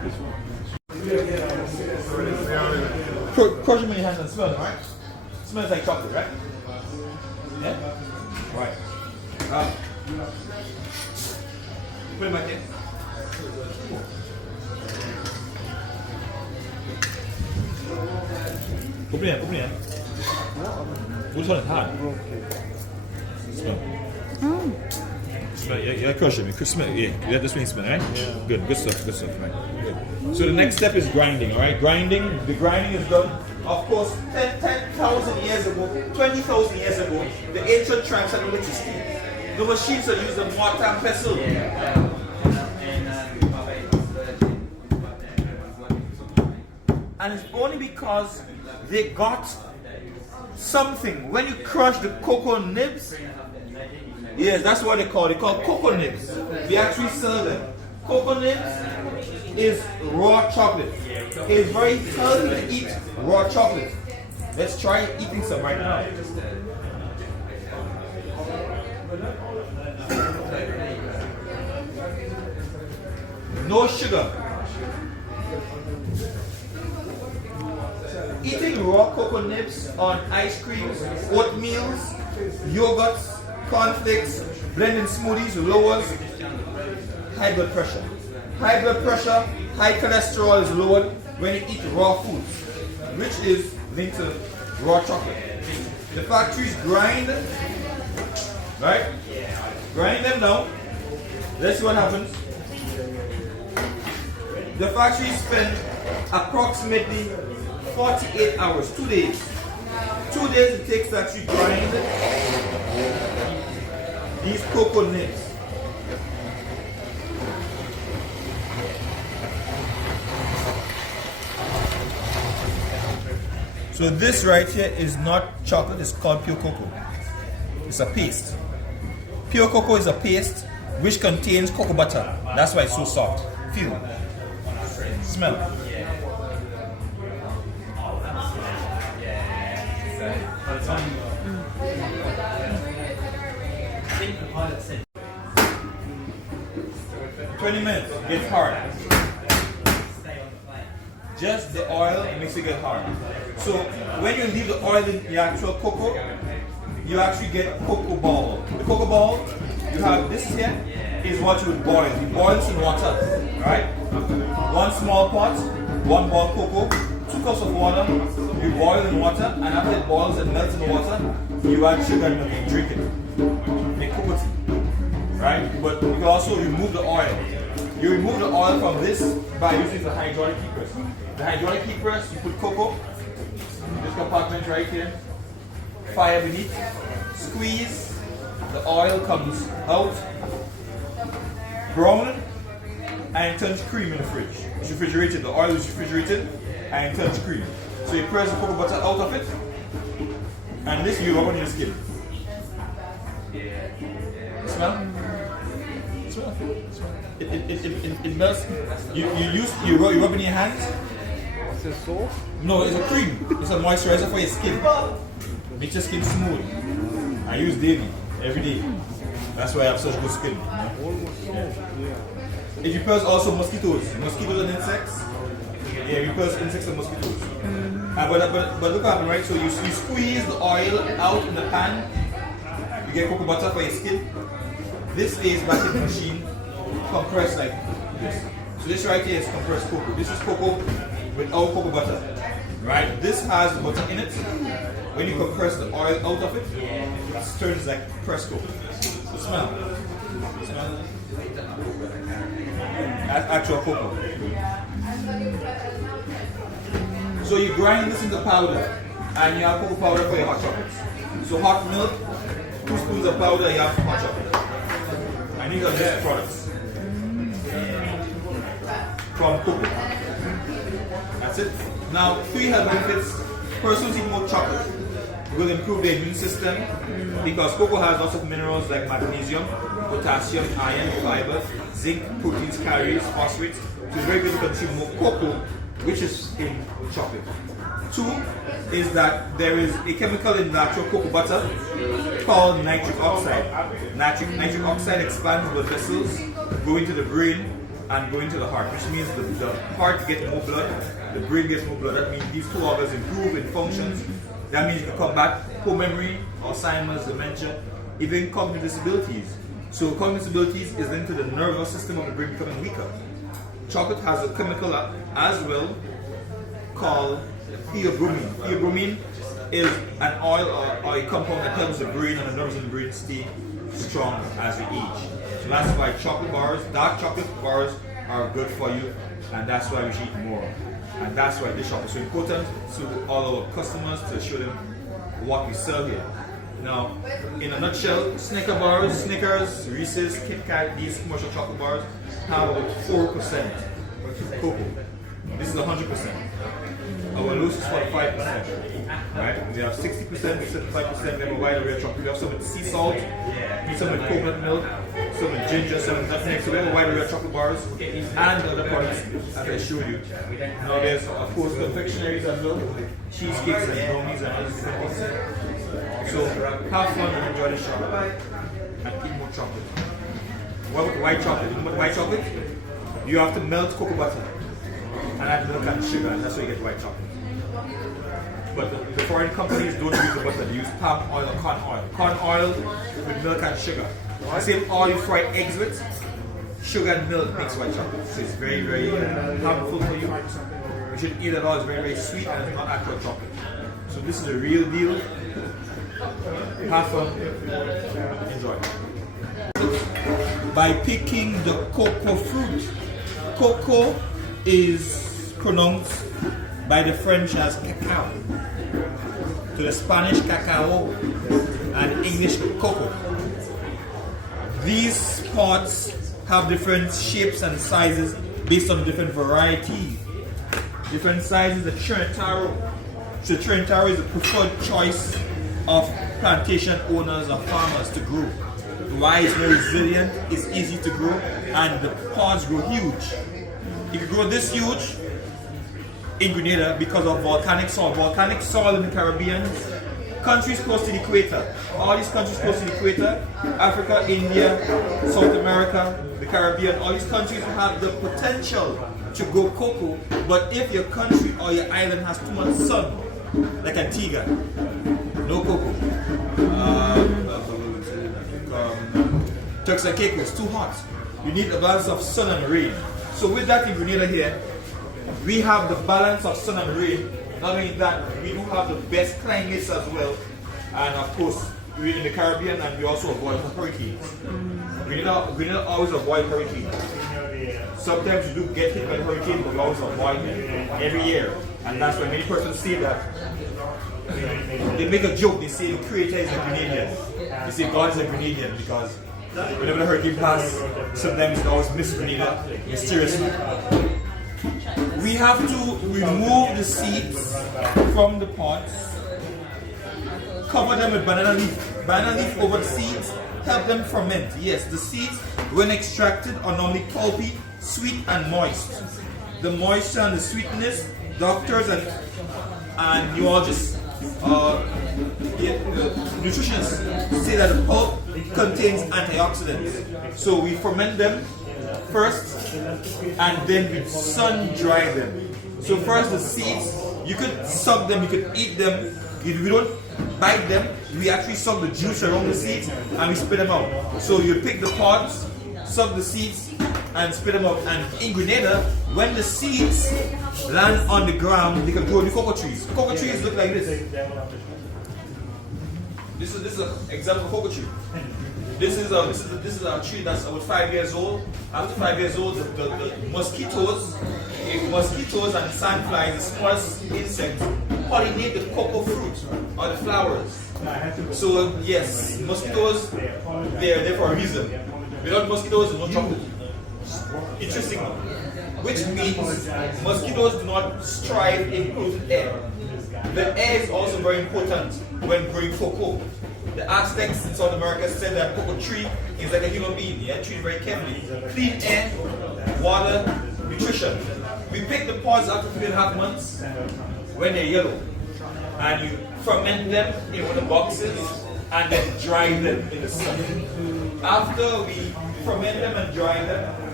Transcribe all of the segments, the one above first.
Crush them in your hands and smell them, right? Smells like chocolate, right? Yeah? Right. Put it back in. Open it, open it. Which one is hot? Smell. Smell, yeah, crush it. Smell, yeah. You let this one smell, right? Yeah. Good stuff, right? Good. So the next step is grinding, alright? The grinding is done, of course, 10,000 years ago, 20,000 years ago, the ancient tribes had electricity. The machines are used in mortar and pestle. And it's only because they got something. When you crush the cocoa nibs, yes, that's what they call cocoa nibs. They actually sell them. Cocoa nibs is raw chocolate. It's very healthy to eat raw chocolate. Let's try eating some right now. No sugar. Eating raw cocoa nibs on ice creams, oatmeals, yogurts, cornflakes, blending smoothies lowers high blood pressure. High blood pressure, high cholesterol is lowered when you eat raw foods, which is linked to raw chocolate. The factories grind, right? Grind them down. Let's see what happens. The factories spend approximately 48 hours, 2 days. 2 days it takes to actually grind these cocoa nibs. So this right here is not chocolate, it's called pure cocoa. It's a paste. Pure cocoa is a paste which contains cocoa butter. That's why it's so soft. Feel. Smell. 20 minutes, it gets hard. Just the oil makes it get hard. So when you leave the oil in the actual cocoa, you actually get cocoa ball. The cocoa ball, you have this here, is what you would boil. You boil this in water, right? 1 small pot, 1 ball cocoa, 2 cups of water, you boil in water, and after it boils and melts in the water, you add sugar and milk and drink it. Make cocoa tea, right? But you can also remove the oil. You remove the oil from this by using the hydraulic heat press. The hydraulic heat press, you put cocoa, this compartment right here, fire beneath, squeeze, the oil comes out, brown, and it turns cream in the fridge. It's refrigerated, the oil is refrigerated, and it turns cream. So you press the cocoa butter out of it, and this you rub on your skin. Smell? Smell. It melts. You rub in your hands. Is it soap? No, it's a cream. It's a moisturizer for your skin. Makes your skin smooth. I use daily, every day. That's why I have such good skin. It repels also mosquitoes. Mosquitoes and insects. Yeah, it repels insects and mosquitoes. But look at it, right? So you squeeze the oil out in the pan. You get cocoa butter for your skin. This stays back in the machine, compressed like this. So this right here is compressed cocoa. This is cocoa without cocoa butter, right? This has the butter in it. When you compress the oil out of it, it turns like pressed cocoa. So smell. Smell. That's actual cocoa. So you grind this into powder, and you have cocoa powder for your hot chocolates. So hot milk, 2 spoons of powder, you have hot chocolate. And these are just products from cocoa. That's it. Now, 3 health benefits. Persons eat more chocolate will improve their immune system because cocoa has lots of minerals like magnesium, potassium, iron, fiber, zinc, proteins, calories, phosphates. So it's very good to consume more cocoa, which is in chocolate. 2 is that there is a chemical in natural cocoa butter called nitric oxide. Nitric oxide expands blood vessels, go into the brain, and going to the heart, which means the heart gets more blood, the brain gets more blood. That means these two organs improve in functions. That means you can combat poor memory, Alzheimer's, dementia, even cognitive disabilities. So cognitive disabilities is linked to the nervous system of the brain becoming weaker. Chocolate has a chemical as well called theobromine. Theobromine is an oil or a compound that helps the brain and the nerves in the brain stay strong as we age. So that's why chocolate bars, dark chocolate bars are good for you, and that's why we should eat more. And that's why this shop is so important to all our customers, to show them what we sell here. Now, in a nutshell, Snicker bars, Snickers, Reese's, Kit Kat, these commercial chocolate bars have about 4% cocoa. This is 100%. Our lowest is 45%. Right? We have 60%, 75%, we have a wide array of chocolate. We have some with sea salt, some with coconut milk, some with ginger, some with nutmeg. So we have a wide array of chocolate bars and other products as I showed you. Now there's of course confectionaries as well, cheesecakes and brownies and other different things. So have fun and enjoy the shop and eat more chocolate. What about white chocolate? You know what white chocolate? You have to melt cocoa butter and add milk and sugar, and that's how you get white chocolate. But the foreign companies don't use the butter, they use palm oil or corn oil. Corn oil with milk and sugar. The same oil you fry eggs with, sugar and milk makes white chocolate. So it's very, very harmful for you. You shouldn't eat it at all, it's very, very sweet and it's not actual chocolate. So this is a real deal. Have fun, enjoy. By picking the cocoa fruit. Cocoa is pronounced by the French as cacao, to the Spanish cacao, and English cocoa. These pods have different shapes and sizes based on different varieties. Different sizes, the Trinitaro. So Trinitaro is the preferred choice of plantation owners or farmers to grow. Why? It's more resilient, it's easy to grow, and the pods grow huge. It can grow this huge in Grenada because of volcanic soil. Volcanic soil in the Caribbean, countries close to the equator. All these countries close to the equator, Africa, India, South America, the Caribbean, all these countries have the potential to grow cocoa, but if your country or your island has too much sun, like Antigua, no cocoa. Turks and Caicos, too hot. You need the balance of sun and rain. So with that in Grenada here, we have the balance of sun and rain. Not only that, we do have the best climates as well. And of course, we're in the Caribbean and we also avoid hurricanes. Grenada always avoid hurricanes. Sometimes you do get hit by a hurricane, but we always avoid them every year. And that's why many persons say that. They make a joke, they say the creator is a Grenadian. They say God is a Grenadian because whenever the hurricane passes, sometimes it always misses Grenada mysteriously. We have to remove the seeds from the pods, cover them with banana leaf. Banana leaf over the seeds, help them ferment. Yes, the seeds, when extracted, are normally pulpy, sweet and moist. The moisture and the sweetness, doctors and neurologists, nutritionists say that the pulp contains antioxidants. So we ferment them first and then we sun dry them. So first the seeds, you could suck them, you could eat them. If we don't bite them, we actually suck the juice around the seeds and we spit them out. So you pick the pods, suck the seeds and spit them out. And in Grenada, when the seeds land on the ground, they can grow new cocoa trees. Cocoa trees look like this. This is an example of cocoa tree. This is a tree that's about 5 years old. After 5 years old, the mosquitoes and sandflies, the smallest insects, pollinate the cocoa fruit or the flowers. So yes, mosquitoes, they are there for a reason. Without mosquitoes, there's no chocolate. Interesting. Which means mosquitoes do not strive in closed air. The air is also very important when growing cocoa. The Aztecs in South America said that cocoa tree is like a human being. You treat it very carefully. Clean air, water, nutrition. We pick the pods after 3.5 months when they're yellow. And you ferment them in one of the boxes and then dry them in the sun. After we ferment them and dry them,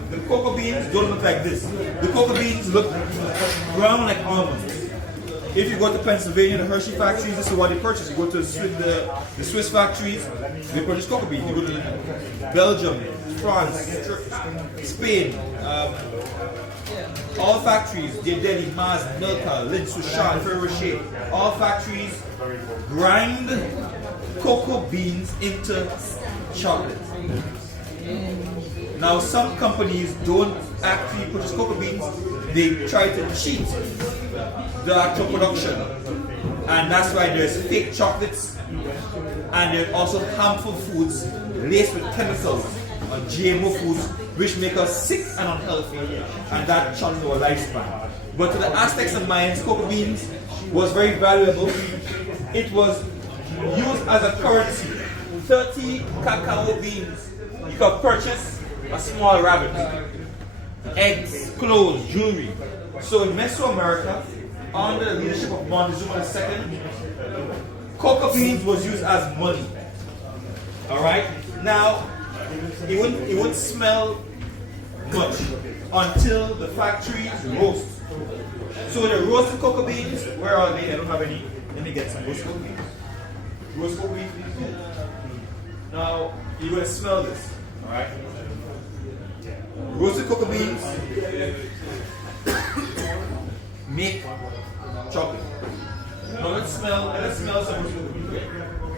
the cocoa beans don't look like this. The cocoa beans look brown like almonds. If you go to Pennsylvania, the Hershey factories, this is what they purchase. You go to the Swiss factories, they purchase cocoa beans. You go to Belgium, France, Spain, all factories, Delhi, Mars, Milka, Lindt, Souchon, Ferrero Rocher, all factories grind cocoa beans into chocolate. Now some companies don't actually purchase cocoa beans, they try to cheat the actual production, and that's why there's fake chocolates and there's also harmful foods laced with chemicals or GMO foods which make us sick and unhealthy, and that shortens our lifespan. But to the Aztecs and Mayans, cocoa beans was very valuable. It was used as a currency. 30 cacao beans, you could purchase a small rabbit, eggs, clothes, jewelry. So in Mesoamerica, under the leadership of Montezuma II, cocoa beans was used as money. Alright? Now, it wouldn't smell much until the factories roast. So the roasted cocoa beans, where are they? I don't have any. Let me get some roasted cocoa beans. Roasted cocoa beans. Now, you're going to smell this. Alright? Roasted cocoa beans make chocolate. Now let's smell some roasted cocoa beans.